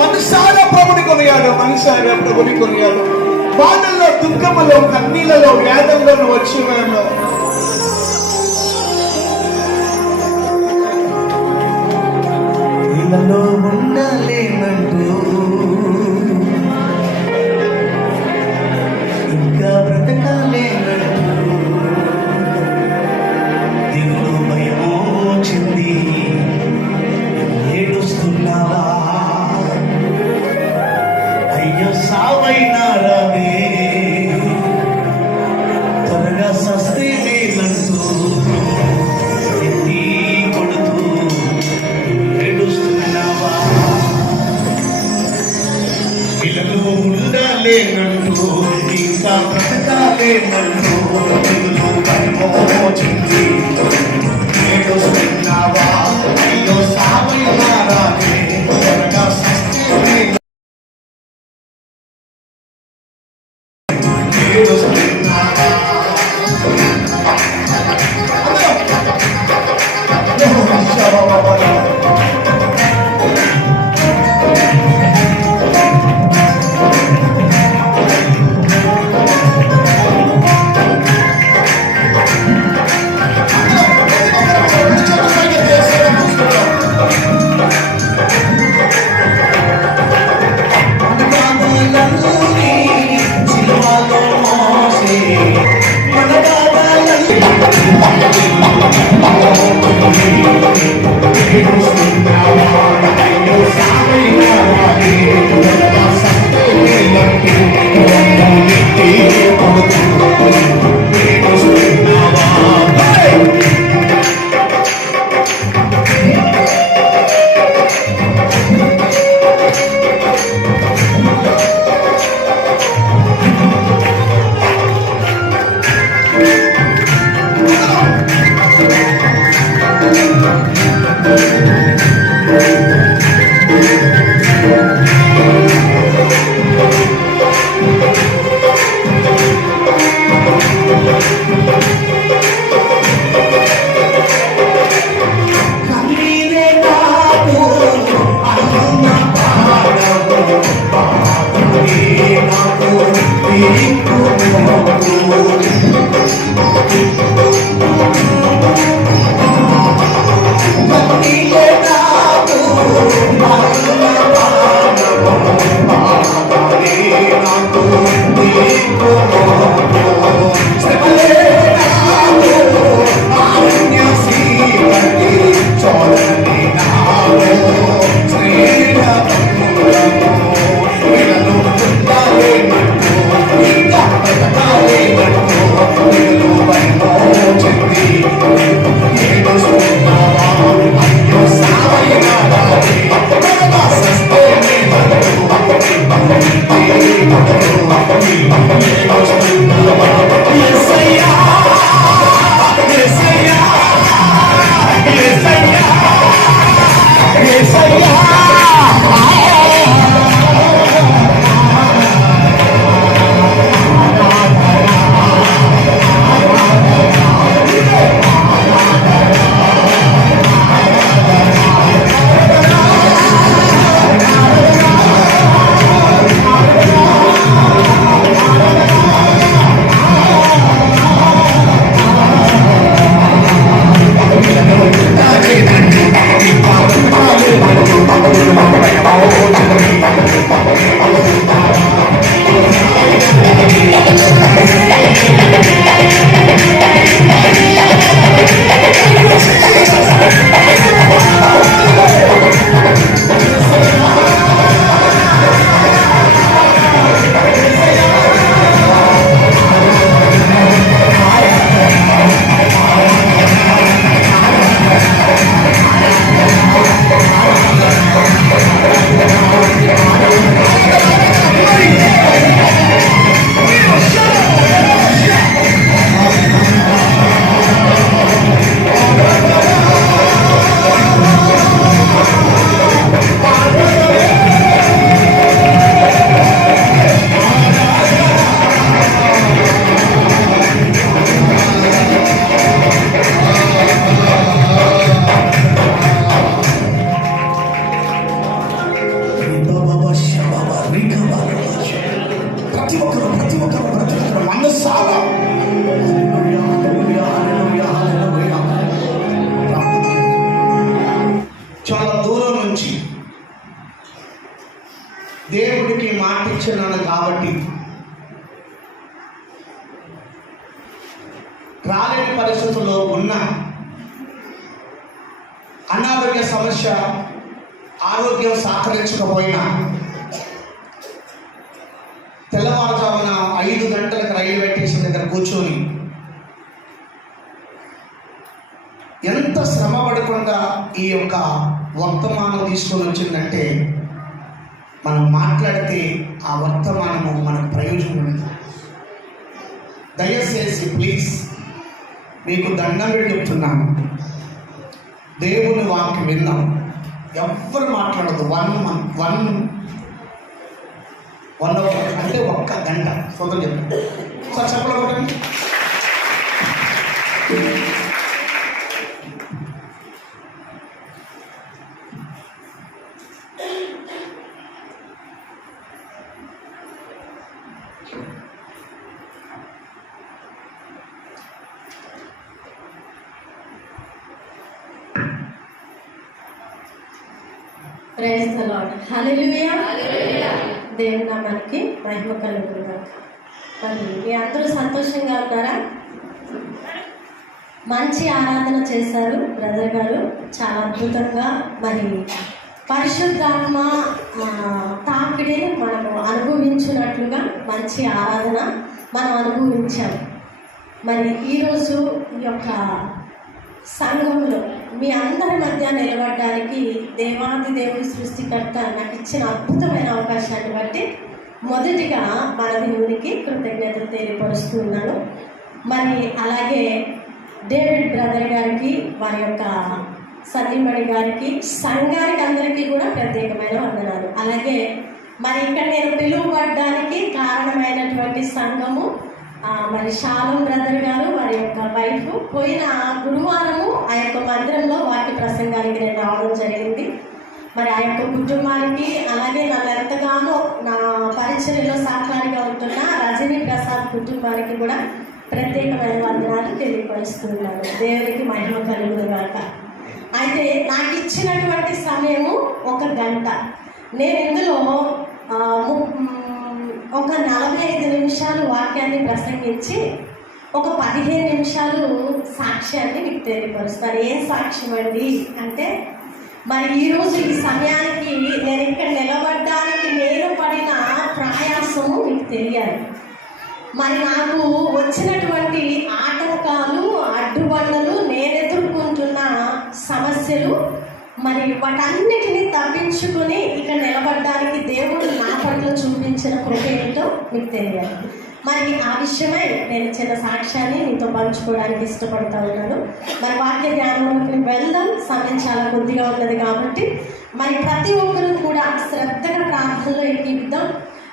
మనిషారా ప్రభుని కొనియాడు. బాధల్లో, దుఃఖములో, కన్నీళ్ళలో, వేదనలో వచ్చి మేము ఇళ్ళలో ఉండలేనంటూ ఇంకా బ్రతకాలేనంటూ దిగులు భయమో చెంది ఏడుస్తున్నావా? అయ్యో సావైనా రాదే, త్వరగా సస్తే మేలంటూ ఎత్తి కొడుతూ ఏడుస్తున్నావా? పిల్లలు ఉండలేనంటూ ఇంకా బ్రతకాలేనంటూ దిగులు భయమో చెంది ఏడుస్తున్నావా? అయ్యో సావైనా రాదే, త్వరగా సస్తే మేలంటూ మన మాట ఇచ్చున్నాను కాబట్టి రాలేని పరిస్థితుల్లో ఉన్న అనారోగ్య సమస్య, ఆరోగ్యం సహకరించకపోయినా తెల్లవారుజామున 5 గంటలకు రైల్వే స్టేషన్ దగ్గర కూర్చొని ఎంత శ్రమ పడకుండా ఈ యొక్క వర్తమానం తీసుకొని వచ్చిందంటే మనం మాట్లాడితే ఆ వర్తమానము మనకు ప్రయోజనం ఉండదు. దయచేసి ప్లీజ్ మీకు దండం పెట్టి చెప్తున్నాను, దేవుని వాక్యం విందాం. ఎవ్వరు మాట్లాడదు. 1 అంటే 1 గంట సొంతం చెప్పండి సార్, చెప్పలేకపోతే ప్రైజ్ ది లార్డ్. హల్లెలూయా. దేవుని నామానికి మహిమ కలుగును గాక. మరి మీ అందరూ సంతోషంగా ఉన్నారా? మంచి ఆరాధన చేశారు బ్రదర్ గారు, చాలా అద్భుతంగా. మరి పరిశుద్ధాత్మ తాకిడిని మనము అనుభవించినట్లుగా మంచి ఆరాధన మనం అనుభవించాము. మరి ఈరోజు ఈ యొక్క సంఘంలో మీ అందరి మధ్య నిలబడడానికి దేవాది దేవుడి సృష్టికర్త నాకు ఇచ్చిన అద్భుతమైన అవకాశాన్ని బట్టి మొదటిగా మన దేవునికి కృతజ్ఞతలు తెలియపరుస్తున్నాను. మరి అలాగే డేవిడ్ బ్రదర్ గారికి, వారి యొక్క సతీమణి గారికి, సంఘానికి అందరికీ కూడా ప్రత్యేకమైన వందనాలు. అలాగే మరి ఇక్కడ నేను పిలువబడడానికి కారణమైనటువంటి సంఘము, మరి శాలం బ్రదర్ గారు, వారి యొక్క వైఫ్ పోయిన గురువారము ఆ యొక్క మందిరంలో వాక్య ప్రసంగానికి నేను రావడం జరిగింది. మరి ఆ యొక్క కుటుంబానికి, అలాగే నన్ను ఎంతగానో నా పరిచర్యలో సహకారిగా ఉంటున్న రజనీ ప్రసాద్ కుటుంబానికి కూడా ప్రత్యేకమైన వందనాలు తెలియపరుస్తున్నాను. దేవునికి మహిమ కలుగును గాక. అయితే నాకు ఇచ్చినటువంటి సమయము 1 గంట. నేను ఇందులో ఒక 45 నిమిషాలు వాక్యాన్ని ప్రసంగించి ఒక 15 నిమిషాలు సాక్ష్యాన్ని మీకు తెలియపరుస్తాను. ఏం సాక్ష్యం అండి అంటే, మరి ఈరోజు ఈ సమయానికి నేను ఇక్కడ నిలబడడానికి నేను పడిన ప్రయాసము మీకు తెలియాలి. మరి నాకు వచ్చినటువంటి ఆటంకాలు, అడ్డుబండలు, నేను ఎదుర్కొంటున్న సమస్యలు, మరి వాటన్నిటిని తప్పించుకొని ఇక్కడ నిలబడడానికి దేవుడు నా పట్ల చూపించిన కృప ఏంటో మీకు తెలియాలి. మరి ఆ విషయమై నేను చిన్న సాక్ష్యాన్ని మీతో పంచుకోవడానికి ఇష్టపడుతూ ఉన్నాను. మరి వాక్య ధ్యానంలోకి వెళ్దాం. సమయం చాలా కొద్దిగా ఉన్నది కాబట్టి మరి ప్రతి ఒక్కరూ కూడా శ్రద్ధగా ప్రార్థనలో ఎక్కిద్దాం.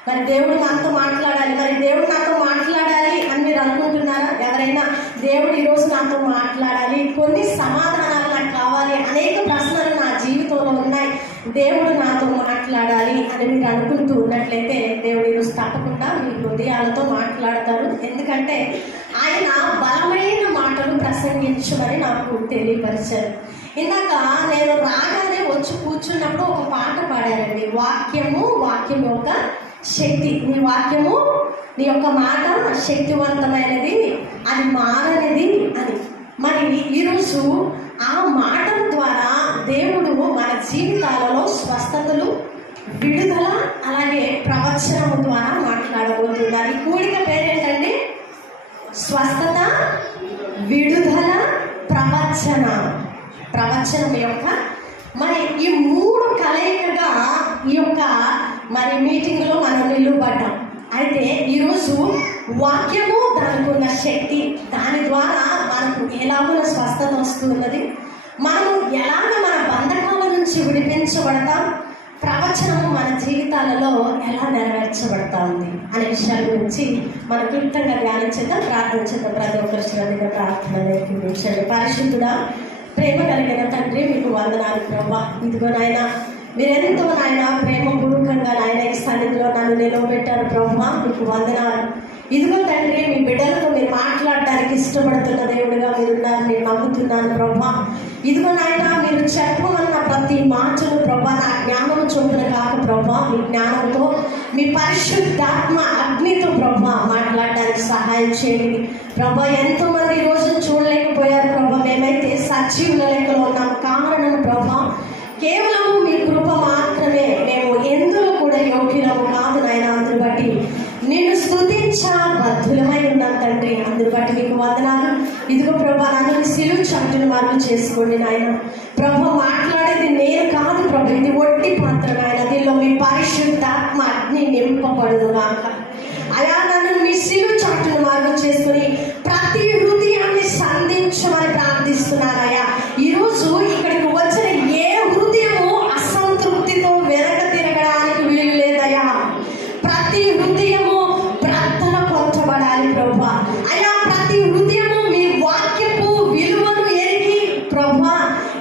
మరి దేవుడు మనతో మాట్లాడాలి. మరి దేవుడు నాతో మాట్లాడాలి అని మీరు అనుకుంటున్నారా? ఎవరైనా దేవుడు ఈరోజు నాతో మాట్లాడాలి, కొన్ని సమాధానాలు నాకు కావాలి, అనేక ప్రశ్నలు నా జీవితంలో ఉన్నాయి, దేవుడు నాతో మాట్లాడాలి అని మీరు అనుకుంటూ ఉన్నట్లయితే దేవుడు ఈరోజు తప్పకుండా మీ హృదయాలతో మాట్లాడతారు. ఎందుకంటే ఆయన బలమైన మాటలు ప్రసంగించమని నాకు తెలియపరిచారు. ఇందాక నేను రాగానే వచ్చి కూర్చున్నప్పుడు ఒక పాట పాడారండి. వాక్యం యొక్క శక్తి, నీ వాక్యము, నీ యొక్క మాట శక్తివంతమైనది, అది మారనిది అని. మరి ఈరోజు ఆ మాటల ద్వారా దేవుడు మన జీవితాలలో స్వస్థతలు, విడుదల, అలాగే ప్రవచనము ద్వారా మాట్లాడబోతున్నారు. ఈ కూడిక పేరేంటండి? స్వస్థత, విడుదల, ప్రవచనం యొక్క మరి ఈ 3 కలయికగా ఈ యొక్క మరి మీటింగ్లో మనం నిలువబడ్డాం. అయితే ఈరోజు వాక్యము, దానికి ఉన్న శక్తి, దాని ద్వారా మనకు ఎలాగో స్వస్థత వస్తున్నది, మనం ఎలాగ మన బంధకాల నుంచి విడిపించబడతాం, ప్రవచనము మన జీవితాలలో ఎలా నెరవేర్చబడతా ఉంది అనే విషయాల గురించి మనం క్లుప్తంగా ధ్యానించేద్దాం, ప్రార్థించేద్దాం. ప్రతి ఒక్కరి శ్రద్ధగా ప్రార్థన నేర్పించండి. పరిశుద్ధుడా, ప్రేమ కలిగిన తండ్రి, మీకు వందనాలు ప్రభా. ఇదిగో నాయన, మీరెంతో నాయన ప్రేమపూర్వకంగా నాయన ఈ సన్నిధిలో నన్ను నిలవబెట్టారు ప్రభా, మీకు వందనాలు. ఇదిగో తండ్రి, మీ బిడ్డలతో మీరు మాట్లాడడానికి ఇష్టపడుతున్న దేవుడిగా మీరున్నారు, నేను నమ్ముతున్నాను ప్రభా. ఇదిగో నాయన, మీరు చెప్పమన్న ప్రతి ప్రతి మాటను ప్రభా నా జ్ఞానం చొప్పున కాక ప్రభా మీ జ్ఞానంతో మీ పరిశుద్ధాత్మ అగ్నితో ప్రభా మాట్లాడడానికి సహాయం చేయండి ప్రభా. ఎంతోమంది ఈ రోజు చూడలేకపోయారు ప్రభా, మేమైతే సజీవుల లెక్కలో ఉన్నాం. కారణం ప్రభా కేవలం మీ కృప మాత్రమే. మేము ఎందులో కూడా యోగ్యులము కాదు నాయన. అందుని బట్టి నిన్ను స్తుతించా బద్ధులమై ఉన్నాం తండ్రి. అందుని బట్టి మీకు వందనాలు. ఇదిగో ప్రభా నన్ను సిలువ చాటును మార్పు చేసుకోండి నాయన. ప్రభా మాట్లాడేది నేను కాదు ప్రభా, ఇది ఒట్టి పాత్ర నాయన. దీనిలో మీ పరిశుద్ధాత్మ అగ్ని నింపబడును గాక. అలా నన్ను మీ సిలువ చాటును మార్పు చేసుకుని ప్రతి హృదయాన్ని సంధించమని ప్రార్థిస్తున్నారయ్యా. ఈరోజు ఇక్కడికి వచ్చిన ఏ హృదయము అసంతృప్తితో వెనక తిరగడానికి వీలు లేదయ్యా. ప్రతి హృదయము ప్రార్థన పొందబడాలి ప్రభా. అయ్యా ప్రతి హృదయము మీ వాక్యపు విలువను ఎరిగి ప్రభా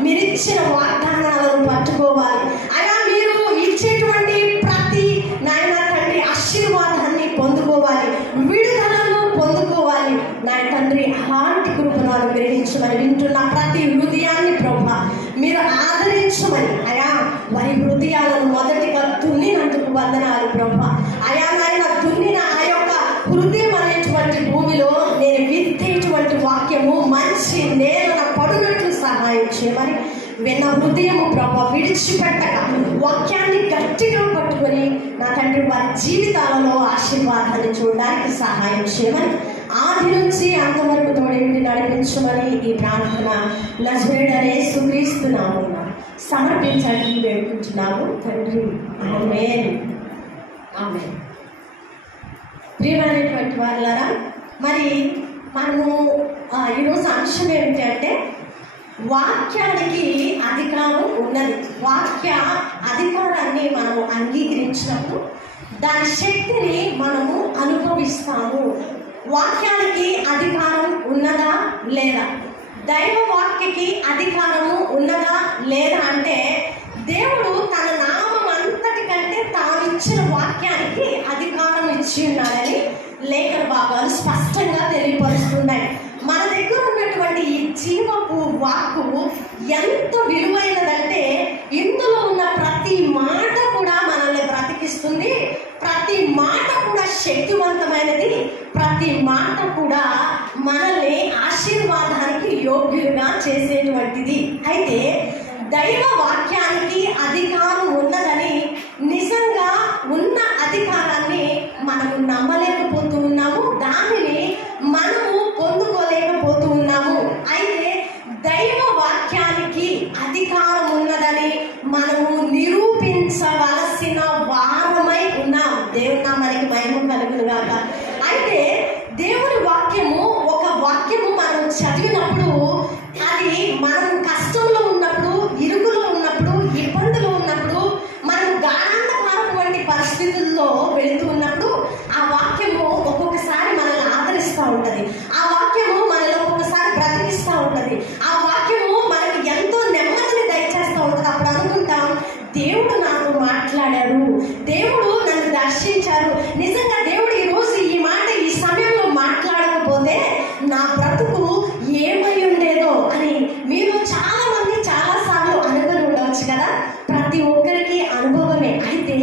మీరిచ్చిన వాగ్దానాలను పట్టుకోవాలి. అయ్యా మీరు ఇచ్చేటువంటి ప్రతి నాయన తండ్రి ఆశీర్వాదాన్ని పొందుకోవాలి, విడుదలను పొందుకోవాలి నాయన తండ్రి. అలాంటి కృపను అనుగ్రహించమని వింటున్న ప్రతి హృదయాన్ని ప్రభా మీరు ఆదరించమని అయా వారి హృదయాలను మొదటిగా దున్నినందుకు వందనాలు ప్రభా. అయా నాయన దున్నిన ఆ యొక్క హృదయం అనేటువంటి భూమిలో నేను విత్తేటువంటి వాక్యము మంచి నేలన పడునట్లు సహాయం చేయమని విన్న హృదయము ప్రభా విడిచిపెట్టక వాక్యాన్ని గట్టిగా పట్టుకొని నా తండ్రి వారి జీవితాలలో ఆశీర్వాదాన్ని చూడడానికి సహాయం చేయమని ఆది నుంచి అంతవరకు తోడేంటి నడిపించమని ఈ ప్రార్థన నజరేయుడైన యేసుక్రీస్తు నామమున సమర్పించడానికి వేడుకుంటున్నాము తండ్రి. ఆమేన్. ఆమేన్. ప్రియమైనటువంటి వాళ్ళారా, మరి మనము ఈరోజు అంశం ఏమిటి అంటే వాక్యానికి అధికారం ఉన్నది. వాక్య అధికారాన్ని మనము అంగీకరించినప్పుడు దాని శక్తిని మనము అనుభవిస్తాము. వాక్యానికి అధికారం ఉన్నదా లేదా? దైవ వాక్యకి అధికారము ఉన్నదా లేదా అంటే దేవుడు తన నామం అంతటి కంటే తాను ఇచ్చిన వాక్యానికి అధికారం ఇచ్చి ఉన్నాడని లేఖన భాగాలు స్పష్టంగా తెలియపరుస్తున్నాయి. మన దగ్గర ఉన్నటువంటి ఈ జీవపు వాక్కు ఎంత విలువైనదంటే ఇందులో ఉన్న ప్రతి మాట కూడా మనల్ని బ్రతికిస్తుంది, ప్రతి మాట కూడా శక్తివంతమైనది, ప్రతి మాట కూడా మనల్ని ఆశీర్వాదానికి యోగ్యులుగా చేసేటువంటిది. అయితే దైవ వాక్యానికి అధికారం ఉన్నదని నిజంగా ఉన్న అధికారాన్ని మనము నమ్మలేకపోతూ ఉన్నాము, దానిని మనము పొందుకోలేకపోతూ ఉన్నాము. అయితే దైవ వాక్యానికి అధికారం ఉన్నదని మనము నిరూపించవలసిన వారమై ఉన్నాం. దేవుని నామానికి మహిమ కలుగును గాక. అయితే దేవుని వాక్యము, ఒక వాక్యము మనం చదివినప్పుడు అది మనం కష్టంలో ఉన్నప్పుడు, ఇరుకులో ఉన్నప్పుడు, ఇబ్బందులో ఉన్నప్పుడు, మనం గాఢాంధకారపు వంటి పరిస్థితుల్లో వెళుతూ ఉన్నప్పుడు ఆ వాక్యము ఒక్కొక్కసారి మనల్ని ఆదరిస్తూ ఉంటుంది. ఆ వాక్యము మనల్ని ఒక్కొక్కసారి బ్రతికిస్తూ ఉంటుంది. ఆ వాక్యము మనకి ఎంతో నెమ్మదిని దయచేస్తూ ఉంటుంది. అప్పుడు అనుకుంటాం, దేవుడు నాతో మాట్లాడారు, దేవుడు నన్ను దర్శించారు. నిజంగా దేవుడు ఈరోజు ఈ మాట ఈ సమయంలో మాట్లాడకపోతే నా బ్రతుకు ఏమై ఉండేదో అని మీరు చాలా మంది చాలాసార్లు అనుకుని ఉండవచ్చు కదా. ప్రతి ఒక్కరికి అనుభవమే. అయితే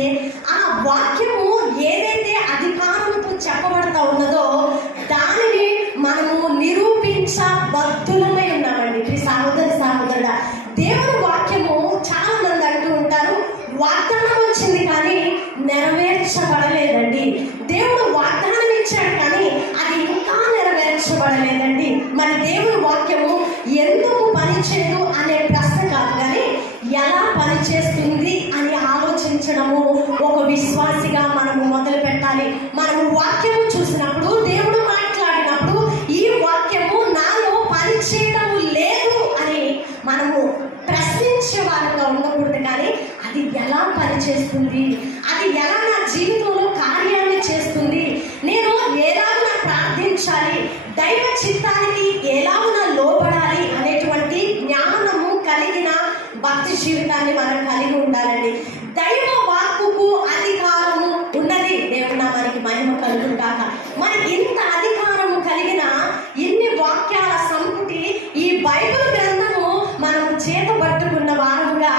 ఆ వాక్యము ఏదైతే అధికారంతో చెప్పబడతా ఉన్నదో దానిని మనము నిరూపించబద్ధులమై ఉన్నామండి. సహోదరుడా, దేవుని వాక్యము చాలా మంది అంటూ ఉంటారు, వాగ్దానం వచ్చింది కానీ నెరవేర్చబడలేదండి. దేవుడు వాగ్దానం ఇచ్చాడు కానీ అది ఇంకా నెరవేర్చబడలేదండి. మరి దేవుని వాక్యము ఎందుకు పనిచేయదు అనే ప్రశ్న కాదు కానీ ఎలా పనిచేస్తుంది అని ఆలోచించడము ఒక విశ్వాసిగా మనము మొదలు పెట్టాలి. మనము వాక్యము చూసినప్పుడు, దేవుడు మాట్లాడినప్పుడు ఈ వాక్యము నాలో పనిచేయడం లేదు అని మనము ప్రశ్నించే వారిగా ఉండకూడదు. కానీ అది ఎలా పనిచేస్తుంది, అది ఎలా నా జీవితంలో కార్యాన్ని చేస్తుంది, నేను ఎలాగునా ప్రార్థించాలి, దైవ చిత్తానికి ఎలాగునా లోబడాలి అనేటువంటి జ్ఞానము కలిగిన భక్తి జీవితాన్ని మనం కలిగి ఉండాలండి. దైవ వాక్కుకు అధికారము ఉన్నది. దేవుడా మనకి మహిమ కలుగుగాక. మరి ఇంత అధికారము కలిగిన ఇన్ని వాక్యాల సంపుటి ఈ బైబిల్ గ్రంథము మనం చేతబట్టుకున్న వారముగా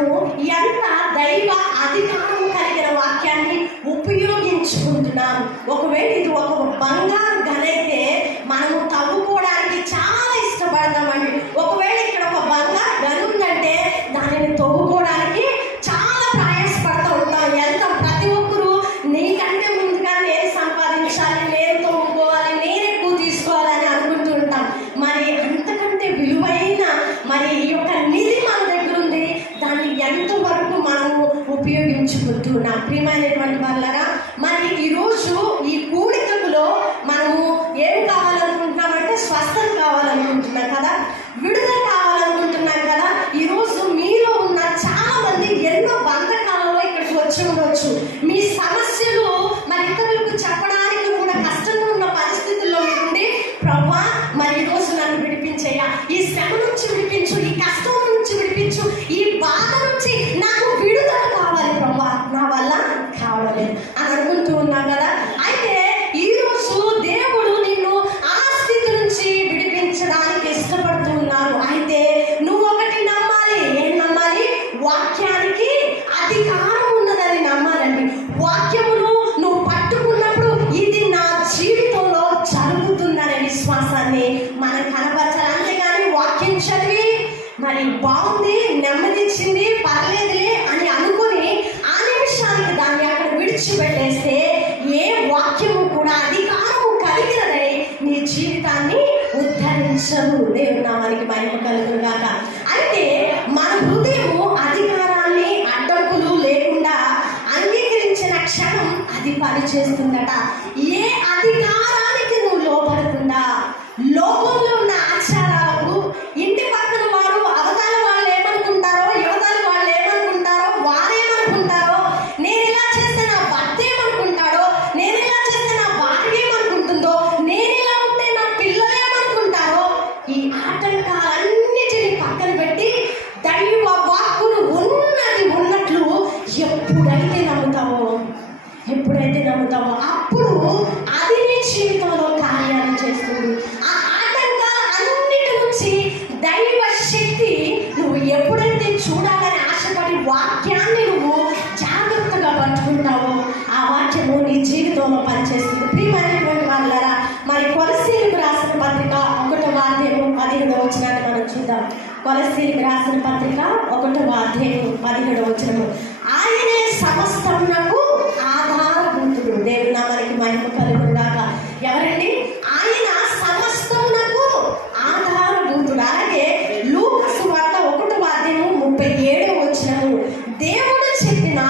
మనము ఎంత దైవ అధికారం కలిగిన వాక్యాన్ని ఉపయోగించుకుంటున్నాం. ఒకవేళ ఇది ఒక బంగారు గనైతే మనము తవ్వుకోవడానికి చాలా ఇష్టపడతామండి. ఒకవేళ ఇక్కడ ఒక బంగారు గని ఉందంటే దానిని తవ్వుకోవడానికి చాలా ప్రయాసపడుతూ ఉంటాం. ఎంత ప్రతి ఒక్కరు నీకంటే ముందుగా నేను సంపాదించాలి, నేను తవ్వుకోవాలి, నేను ఎక్కువ తీసుకోవాలని అనుకుంటూ ఉంటాం. మరి అంతకంటే విలువైన మరి ఈ యొక్క నిధి మన దగ్గర ఉంది. దాన్ని ఎంతవరకు మనము ఉపయోగించుకుంటున్నాం? ప్రియమైనటువంటి వాళ్ళగా, మరి ఈరోజు ఈ కూడికలో మనము ఏం కావాలనుకుంటున్నామంటే స్వస్థత కావాలనుకుంటున్నాం కదా, విడుదల కావాలనుకుంటున్నాం కదా. ఈరోజు మీలో ఉన్న చాలా మంది ఎన్నో బంధకాలలో ఇక్కడికి వచ్చి ఉండవచ్చు. మీ సమస్యలు మరి ఇతరులకు చెప్పడానికి కూడా కష్టంగా ఉన్న పరిస్థితుల్లో ఉండి, ప్రభువా మరి ఈరోజు నన్ను విడిపించయ్యా, ఈ శ్రమ నుంచి విడిపించు, ఈ కష్టం నుంచి విడిపించు, ఈ బాధ నుంచి నాకు విడుదల కావాలి ప్రభువా, నా వల్ల కావలేదు అని అనుకుంటూ ఉన్నాం కదా. అయితే ఈరోజు దేవుడు నిన్ను ఆ స్థితి నుంచి విడిపించడానికి ఇష్టపడుతూ ఉన్నారు. అయితే నువ్వు ఒకటి నమ్మాలి. ఏం నమ్మాలి? వాక్యానికి అధికారం ఉన్నదని నమ్మాలండి. వాక్యమును నువ్వు పట్టుకున్నప్పుడు ఇది నా జీవితంలో జరుగుతుందనే విశ్వాసాన్ని మనం కనపరచాలి. అంతేగాని వాక్యం చదివి మరి బాగుంది, నెమ్మదిచ్చింది, పర్లేదులే అని అనుకుని ఆ నిమిషానికి దాన్ని అక్కడ విడిచిపెట్టేస్తే ఏ వాక్యము కూడా అధికారము కలిగినదై నీ జీవితాన్ని ఉద్ధరించదు. దేవుని నామానికి మహిమ కలుగును గాక. అయితే మన హృదయము అధికారాన్ని అడ్డంకులు లేకుండా అంగీకరించిన క్షణం అది పనిచేస్తుందట. ఏ అధికారానికి నువ్వు లోపడకుండా లోకంలో ఉన్న ఆచారాలకు, ఇంటి పక్కన వారు అవతల వాళ్ళు ఏమనుకుంటారో, యువతల వాళ్ళు ఏమనుకుంటారో, వారేమనుకుంటారో, నేను ఇలా చేస్తే నా భర్త ఏమనుకుంటాడో, నేను ఇలా చేస్తే నా భార్య ఏమనుకుంటుందో, నేను ఇలా ఉంటే నా పిల్లలు ఏమనుకుంటారో, ఈ ఆటంకాలన్నిటిని పక్కన పెట్టి దైవ వాక్కును ఉన్నది ఉన్నట్లు ఎప్పుడైతే నమ్ముతావో అప్పుడు అది నీ జీవితంలో కార్యాలు చేస్తుంది. ఆ ఆటంకాల అన్నిటి నుంచి దైవ శక్తి నువ్వు ఎప్పుడైతే చూడాలని ఆశపడి వాక్యాన్ని నువ్వు జాగ్రత్తగా పట్టుకుంటావో ఆ వాక్యము నీ జీవితంలో పనిచేస్తుంది. ప్రియమైనటువంటి వాళ్ళారా, మరి కొలస్సీలకు రాసిన పత్రిక 1వ అధ్యాయం 17వ వచనాన్ని మనం చూద్దాం. కొలస్సీలకు రాసిన పత్రిక 1వ అధ్యాయం 17వ వచనము. ఆయనే సమస్తమునకు ఆధారభూతుడు. దేవుని నామానికి మహిమ కలుగును గాక. ఎవరండి ఆయన? సమస్తమునకు ఆధారభూతుడు. అలాగే లూకా సువార్త 1వ అధ్యాయం 37వ వచనము. దేవుడు చెప్పిన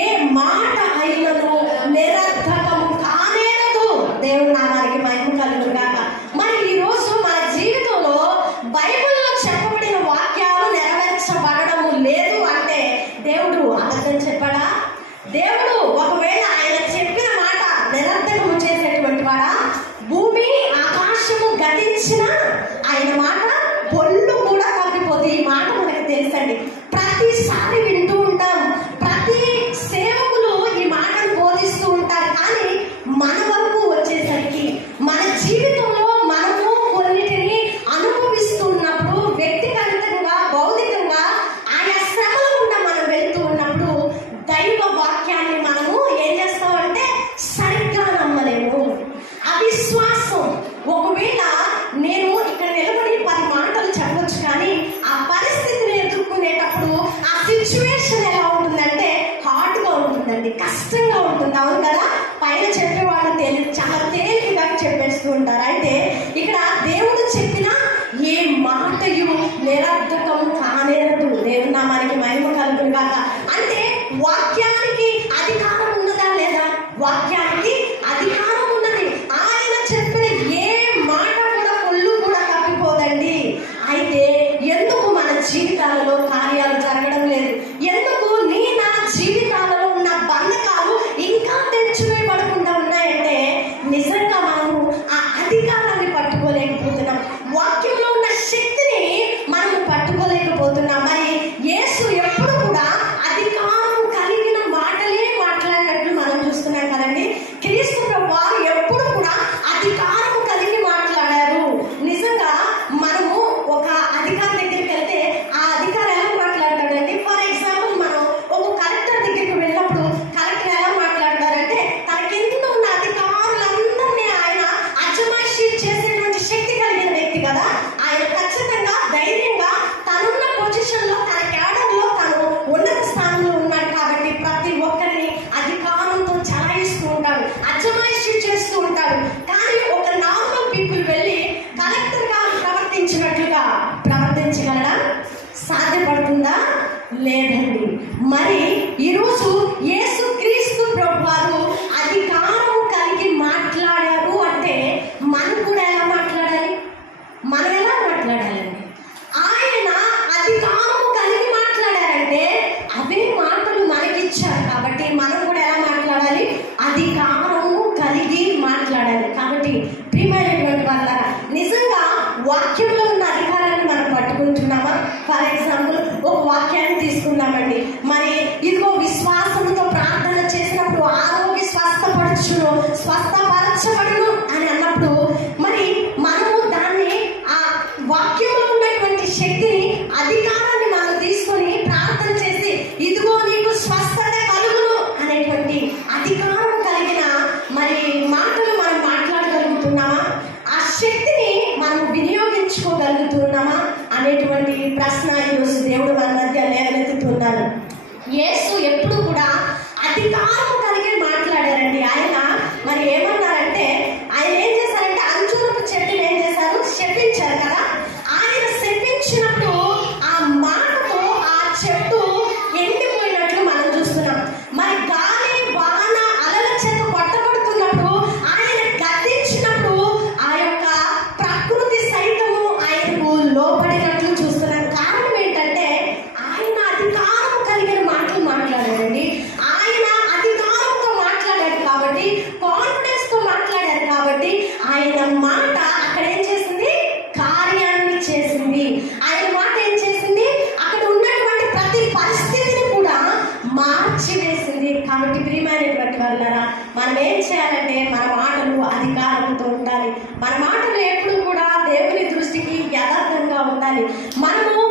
ఏ మాట అయినను నిరర్థకము కానేరదు. దేవుని నామానికి మహిమ కలుగును గాక. మరి ఈరోజు మన జీవితంలో బైబిల్లో చెప్పబడిన వాక్యాలు నెరవేర్చబడము లేదు అంటే దేవుడు అబద్ధం చెప్పాడా? దేవుడు ఒకవేళ ఆయన చెప్పిన మాట నిరర్థకము చేసేటువంటి వాడా? భూమి ఆకాశము గతించిన ఆయన మాట పొల్లు కూడా తప్పిపోతే ఈ మాట మనకు తెలుసండి. ప్రతిసారి వింటూ ఉంటాం, ప్రతి సేవకులు ఈ మాటను బోధిస్తూ ఉంటారు. కానీ మన వరకు వచ్చేసరికి మన జీవితంలో మనము కొన్నిటిని అనుభవిస్తున్నప్పుడు, వ్యక్తిగతంగా భౌతికంగా ఆయా శ్రమల గుండా మనం వెళ్తూ ఉన్నప్పుడు దైవ వాక్యాన్ని మనము ఏం చేస్తామంటే సరిగ్గా నమ్మలేము. అవిశ్వాసం. ఒకవేళ నేను ఇక్కడ నిలబడి 10 మాటలు చెప్పొచ్చు, కానీ ఆ పరిస్థితిని ఎదుర్కొనేటప్పుడు ఆ సిచ్యువేషన్ ఎలా ఉంటుందంటే హార్డ్గా ఉంటుందండి, కష్టంగా ఉంటుంది. అవును కదా? పైన చెప్పేవాళ్ళు చాలా తేలికగా చెప్పేస్తూ ఉంటారు. అయితే ఇక్కడ దేవుడు చెప్పిన ఏ మాటయు నిరర్థకం కానేరదు. దేవుని నామానికి మహిమ కలుగును గాక. అంటే వాక్యానికి అధికారం ఉన్నదా లేదా? వాక్యానికి అధికారం ఉన్నది. ఆయన చెప్పిన ఏ మాట కూడా పొల్లు కూడా తప్పిపోదండి. అయితే ఎందుకు మన జీవితాలలో కార్యాలు జరగడం లేదు? ఎందుకు నా జీవితాలలో ఉన్న బంధకాలు ఇంకా తెచ్చువేయబడకుండా ఉన్నాయంటే నిజంగా మనము ఆ అధికారాన్ని పట్టుకోలేకపోతున్నాం. వాక్యంలో ఉన్న శక్తిని మనము పట్టుకోలేకపోతున్నాం. మరి యేసు ఎప్పుడు కూడా అధికారం కలిగిన మాటలే మాట్లాడినట్లు మనం చూస్తున్నాం కదండి. క్రీస్తు వారు ఎప్పుడు కూడా అధికారం కలిగి మాట్లాడారు. నిజంగా మనము ఒక అధికారి దగ్గరికి వెళ్తే ఆ అధికారి ఎలా సాధ్యపడుతుందా? లేదండి. మరి ఈరోజు యేసుక్రీస్తు ప్రభువారు అధికారం కలిగి మాట్లాడారు అంటే మనం కూడా ఎలా మాట్లాడాలి? మనం ఎలా మాట్లాడాలండి? ఆయన అధికారం కలిగి మాట్లాడారంటే అవే మాటలు మనకిచ్చారు కాబట్టి మనం కూడా ఎలా మాట్లాడాలి? అధికారము కలిగి మాట్లాడాలి. కాబట్టి ప్రియమైనటువంటి వాళ్ళారా, నిజంగా వాక్యంలో ఉన్న అధికారాన్ని మనం పట్టుకుంటున్నామా? ఫర్ ఎగ్జాంపుల్ ఒక వాక్యాన్ని తీసుకుందామండి. మరి ఇదిగో విశ్వాసంతో ప్రార్థన చేసినప్పుడు ఆరోగ్య స్వస్థపరచబడును అని అన్నప్పుడు మరి మనము దాన్ని ఆ వాక్యంలో ఉన్నటువంటి శక్తిని, అధికారాన్ని మనం తీసుకొని ప్రార్థన చేసి ఇదిగో నీకు స్వస్థత కలుగును అనేటువంటి అధికారం కలిగిన మరి మాటలు మనం మాట్లాడగలుగుతున్నామా? ఆ శక్తిని మనం వినియోగించుకోగలుగుతున్నామా అనేటువంటి ప్రశ్న ఈరోజు దేవుడు మన మధ్య లేవనెత్తుతున్నారు. యేసు ఎప్పుడు కూడా అధికారం కలిగి మాట్లాడారండి. ఆయన మరి ఏమన్నారంటే, ఆయన ఏం చేశారంటే అంజూరపు చెట్టుని ఏం చేశారు? శపించారు కదా. ఆయన శపించినప్పుడు ఆ మాటతో ఆ చెట్టు ఎండిపోయినట్లు మనం చూస్తున్నాం. మరి గాలి వాన అలల చేత కొట్టబడుతున్నప్పుడు ఆయన గద్దించినప్పుడు ఆ యొక్క ప్రకృతి సైతము ఆయనకు లోబడినట్లు చూస్తున్నాం. కారణం ఏంటంటే ఆయన అధికారం కలిగిన మాటలు మాట్లాడారండి. ఆయన అధికారంతో మాట్లాడారు కాబట్టి, కాన్ఫిడెన్స్ తో మాట్లాడారు కాబట్టి ఆయన మాట అక్కడ ఏం చేసింది? కార్యాన్ని చేసింది. ఆయన మాట ఏం చేసింది? అక్కడ ఉన్నటువంటి ప్రతి పరిస్థితిని కూడా మార్చివేసింది. కాబట్టి ప్రియమైనటువంటి వాళ్ళారా, మనం ఏం చేయాలంటే మన మాటలు అధికారంతో ఉండాలి. మన మాటలు ఎప్పుడు కూడా దేవుని దృష్టికి యథార్థంగా ఉండాలి. మనము